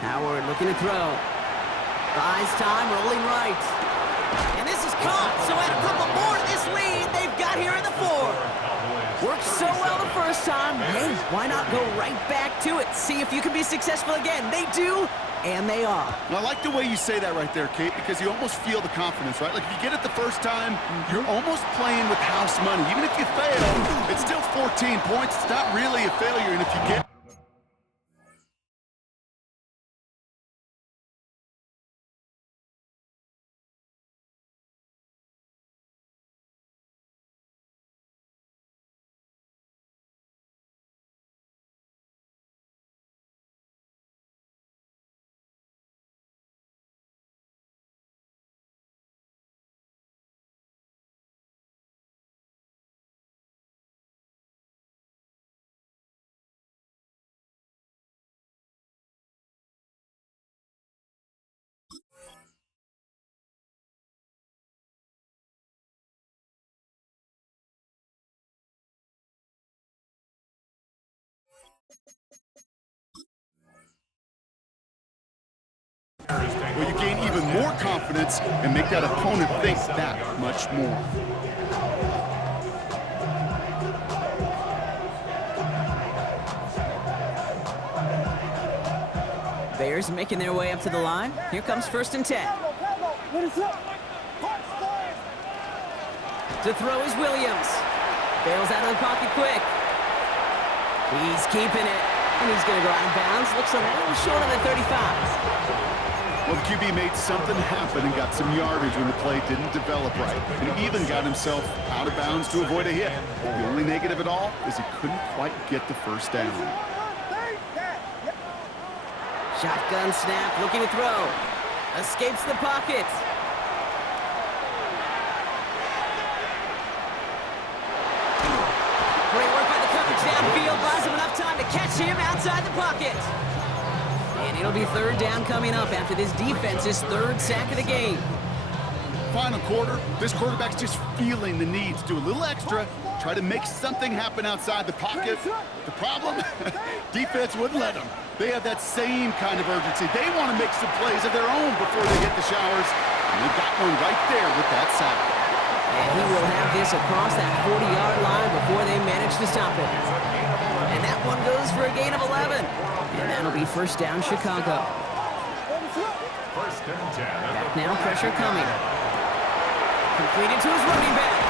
Howard looking to throw. Buys time, rolling right. And this is caught, so add a couple more to this lead they've got here in the fourth. Worked so well the first time. Hey, why not go right back to it? See if you can be successful again. They do, and they are. I like the way you say that right there, Kate, because you almost feel the confidence, right? Like if you get it the first time, you're almost playing with house money. Even if you fail, it's still 14 points. It's not really a failure, and if you get well, you gain even more confidence and make that opponent think that much more. Bears making their way up to the line. Here comes 1st and 10. To throw is Williams. Bails out of the pocket quick. He's keeping it. And he's going to go out of bounds. Looks a little short of the 35. Well, the QB made something happen and got some yardage when the play didn't develop right. And he even got himself out of bounds to avoid a hit. The only negative at all is he couldn't quite get the first down. Shotgun snap, looking to throw. Escapes the pocket. Great work by the coverage downfield. Buys him enough time to catch him outside the pocket. And it'll be 3rd down coming up after this defense's 3rd sack of the game. Final quarter, this quarterback's just feeling the need to do a little extra, try to make something happen outside the pocket. The problem? Defense wouldn't let them. They have that same kind of urgency. They want to make some plays of their own before they hit the showers. And they got one right there with that sack. And he will have this across that 40-yard line before they manage to stop it. And that one goes for a gain of 11. And that'll be 1st down Chicago. 1st and 10. Back now, pressure coming. Completed to his running back.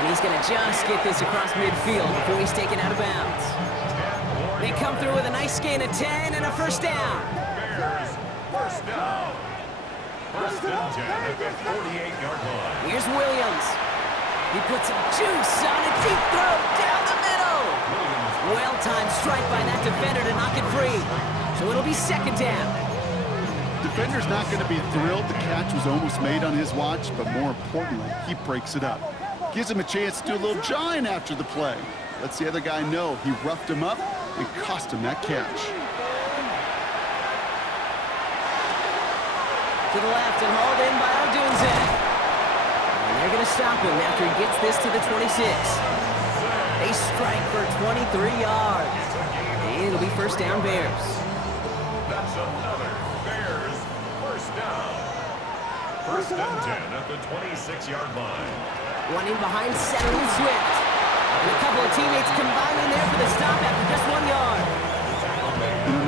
And he's going to just get this across midfield before he's taken out of bounds. They come through with a nice gain of 10 and a 1st down. Bears, 1st down. 1st and 10 at the 48-yard line. Here's Williams. He puts some juice on a deep throw down the middle. Well-timed strike by that defender to knock it free. So it'll be 2nd down. Defender's not going to be thrilled the catch was almost made on his watch, but more importantly, he breaks it up. Gives him a chance to do a little jawing after the play. Lets the other guy know he roughed him up and cost him that catch. To the left and hauled in by Odunze. And they're going to stop him after he gets this to the 26. They strike for 23 yards. And it'll be 1st down Bears. That's another Bears 1st down. 1st and 10 at the 26-yard line. One in behind center with Swift. And a couple of teammates combining there for the stop after just 1 yard.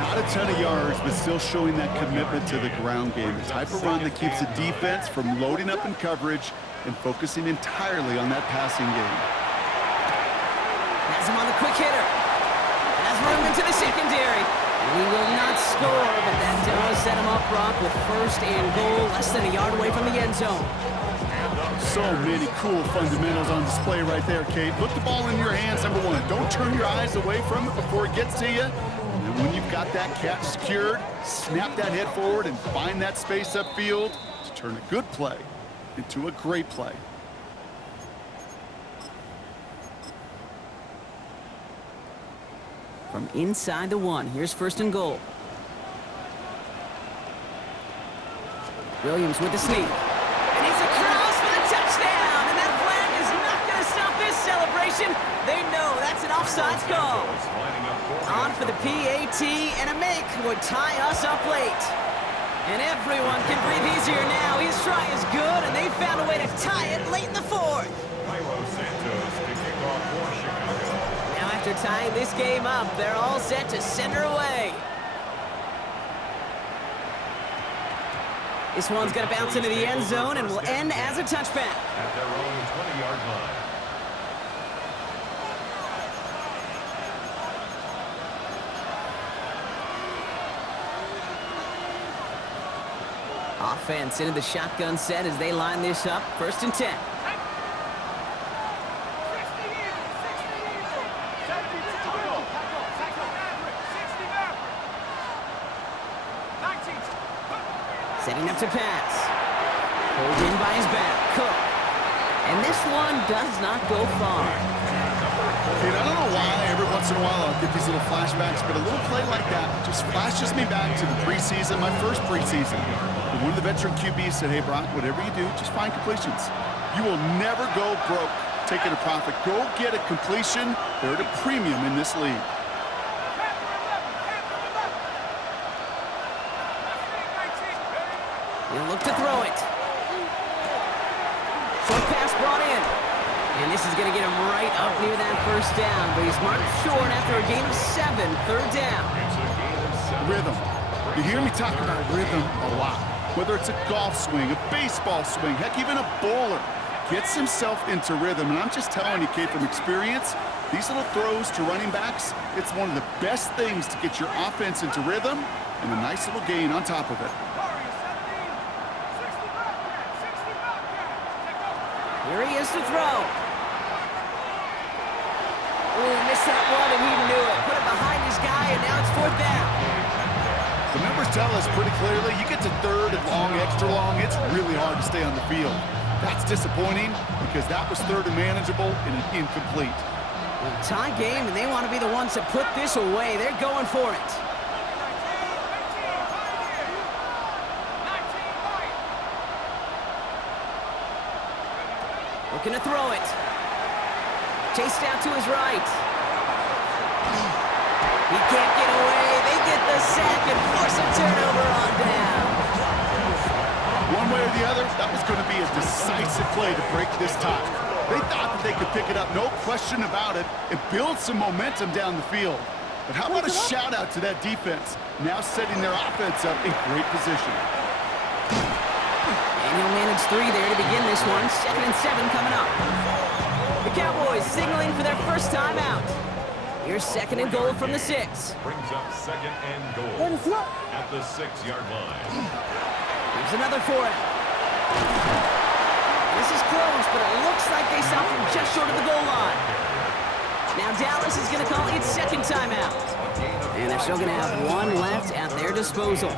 Not a ton of yards, but still showing that commitment to the ground game. The type of run that keeps the defense from loading up in coverage and focusing entirely on that passing game. Has him on the quick hitter. Has room into the secondary. And he will not score, but that does set him up, Brock, with 1st and goal, less than a yard away from the end zone. So many cool fundamentals on display right there, Kate. Put the ball in your hands, number 1. Don't turn your eyes away from it before it gets to you. And then when you've got that catch secured, snap that head forward and find that space upfield to turn a good play into a great play. From inside the 1, here's 1st and goal. Williams with the sneak. And he's across for the touchdown. And that flag is not going to stop this celebration. They know that's an offsides call. Lining up On for the PAT, and a make would tie us up late. And everyone can breathe easier now. His try is good, and they found a way to tie it late in the fourth. Cairo Santos to kick off for Chicago. Now after tying this game up, they're all set to send her away. This one's going to bounce into the end zone and will end as a touchback. At their own 20-yard line. Offense into the shotgun set as they line this up. 1st and 10. Setting up to pass. Pulled in by his back. Cook. And this one does not go far. Dude, I don't know why every once in a while I'll get these little flashbacks, but a little play like that just flashes me back to the preseason, my first preseason. When one of the veteran QBs said, hey, Brock, whatever you do, just find completions. You will never go broke taking a profit. Go get a completion. They're at a premium in this league. He'll look to throw it. Short pass brought in. And this is going to get him right up near that 1st down, but he's marked short after a gain of 7, 3rd down. Rhythm. You hear me talk about rhythm a lot. Whether it's a golf swing, a baseball swing, heck, even a bowler gets himself into rhythm. And I'm just telling you, kid, from experience, these little throws to running backs, it's one of the best things to get your offense into rhythm and a nice little gain on top of it. Here he is to throw. Ooh, missed that one, and he knew it. Put it behind his guy, and now it's 4th down. The numbers tell us pretty clearly, you get to 3rd and long, extra long, it's really hard to stay on the field. That's disappointing because that was 3rd and manageable and an incomplete. Well, tie game, and they want to be the ones to put this away. They're going for it. Looking to throw it. Chased out to his right. He can't get away. They get the sack and force a turnover on down. One way or the other, that was going to be a decisive play to break this tie. They thought that they could pick it up, no question about it, and build some momentum down the field. But how about a shout-out to that defense, now setting their offense up in great position. And he'll manage 3 there to begin this one. 2nd and 7 coming up. The Cowboys signaling for their first time out. Here's 2nd and goal from the 6. Brings up 2nd and goal at the 6-yard line. Here's another for it. This is close, but it looks like they stopped him just short of the goal line. Now Dallas is going to call its 2nd timeout. And they're still going to have 1 left at their disposal.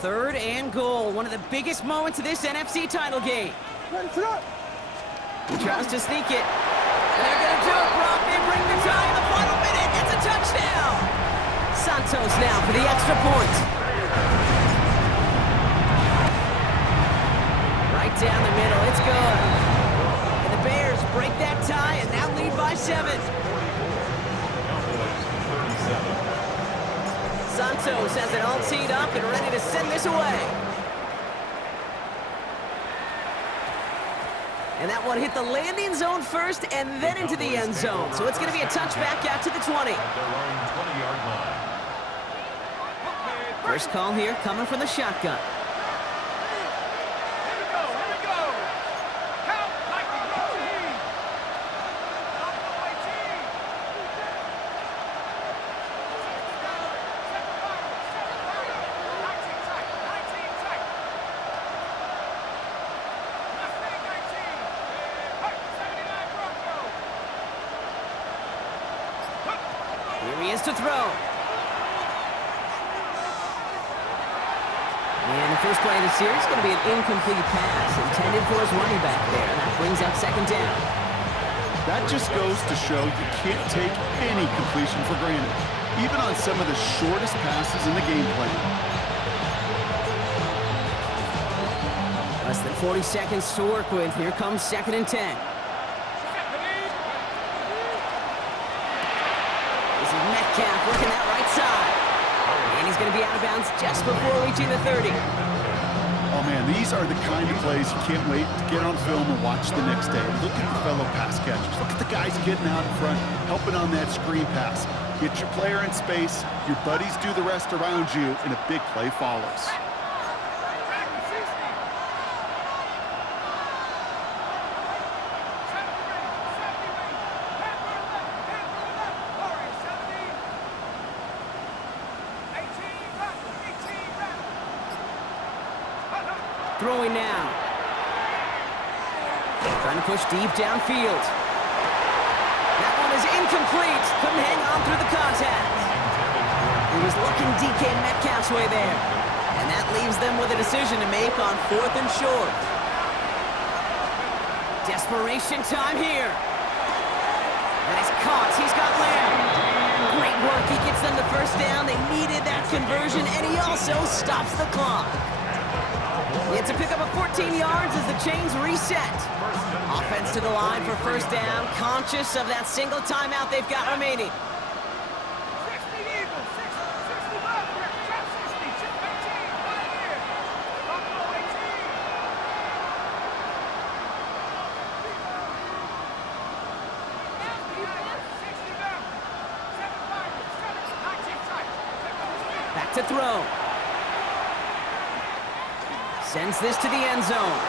3rd and goal, one of the biggest moments of this NFC title game. He tries to sneak it. And they're going to do it, Brock. They bring the tie in the final minute. It's a touchdown. Santos now for the extra point. Right down the middle. It's good. And the Bears break that tie and now lead by 7. Santos has it all teed up and ready to send this away. And that one hit the landing zone first and then into the end zone. So it's going to be a touchback out to the 20. First call here coming from the shotgun. Here he is to throw. And the first play of the series is going to be an incomplete pass intended for his running back there. And that brings up 2nd down. That just goes to show you can't take any completion for granted, even on some of the shortest passes in the game plan. Less than 40 seconds to work with. Here comes 2nd and 10. This is Metcalf working that right side. And he's going to be out of bounds just before reaching the 30. Oh, man, these are the kind of plays you can't wait to get on film and watch the next day. Look at the fellow pass catchers. Look at the guys getting out in front, helping on that screen pass. Get your player in space, your buddies do the rest around you, and a big play follows. Throwing now. Trying to push deep downfield. That one is incomplete. Couldn't hang on through the contact. He was looking DK Metcalf's way there. And that leaves them with a decision to make on 4th and short. Desperation time here. And he's caught. He's got Lamb. Great work. He gets them the first down. They needed that conversion, and he also stops the clock. It's a pickup of 14 yards as the chains reset. Offense to the line for first down, conscious of that single timeout they've got remaining. Back to throw. Sends this to the end zone.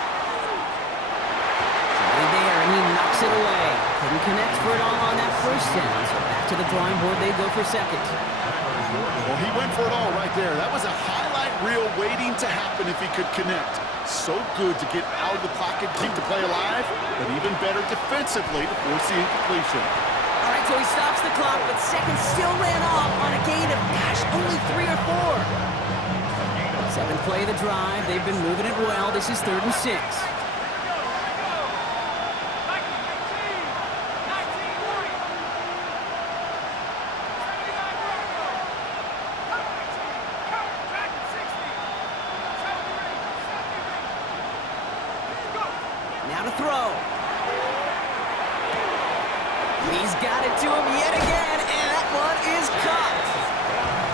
Somebody there, and he knocks it away. Couldn't connect for it all on that first down. So back to the drawing board they go for second. Well, he went for it all right there. That was a highlight reel waiting to happen if he could connect. So good to get out of the pocket, keep the play alive, but even better defensively to force the incompletion. All right, so he stops the clock, but seconds still ran off on a gain of, only 3 or 4. 7th play of the drive. They've been moving it well. This is 3rd and 6. Now to throw. He's got it to him yet again, and that one is caught.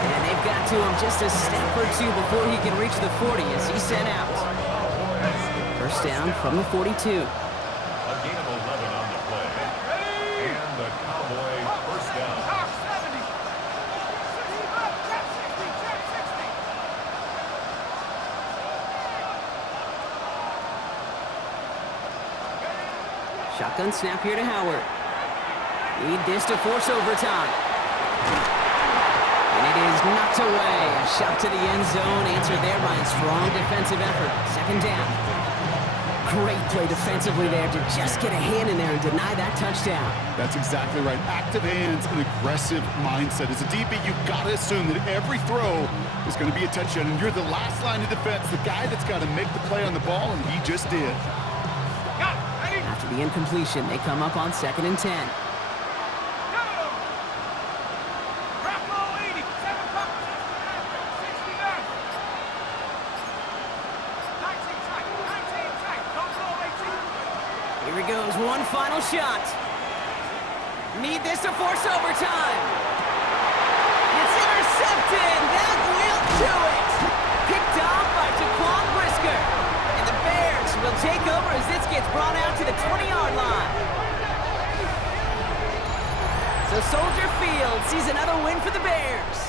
And they've got to him just a step or two before he can reach the 40 as he sent out. First down from the 42. A gain of 11 on the play. And the Cowboy first down. Shotgun snap here to Howard. Need this to force overtime. And it is knocked away. A shot to the end zone, answered there by a strong defensive effort. Second down. Great play defensively there to just get a hand in there and deny that touchdown. That's exactly right. Active hands and aggressive mindset. As a DB, you've got to assume that every throw is going to be a touchdown, and you're the last line of defense, the guy that's got to make the play on the ball, and he just did. After the incompletion, they come up on 2nd and 10. Here he goes, one final shot. Need this to force overtime. It's intercepted. That will do it. Picked off by Jaquan Brisker. And the Bears will take over as this gets brought out to the 20-yard line. So Soldier Field sees another win for the Bears.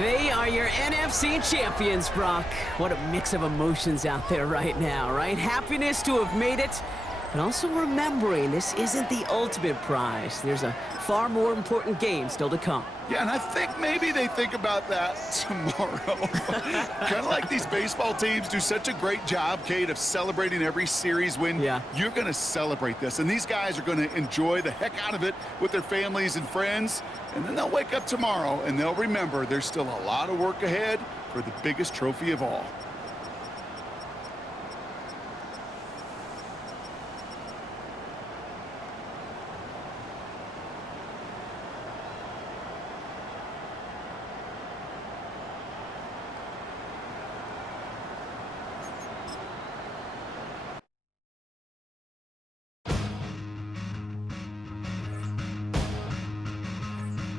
They are your NFC champions, Brock. What a mix of emotions out there right now, right? Happiness to have made it, but also remembering this isn't the ultimate prize. There's a far more important game still to come. Yeah, and I think maybe they think about that tomorrow. Kind of like these baseball teams do such a great job, Kate, of celebrating every series win. Yeah. You're going to celebrate this, and these guys are going to enjoy the heck out of it with their families and friends, and then they'll wake up tomorrow, and they'll remember there's still a lot of work ahead for the biggest trophy of all.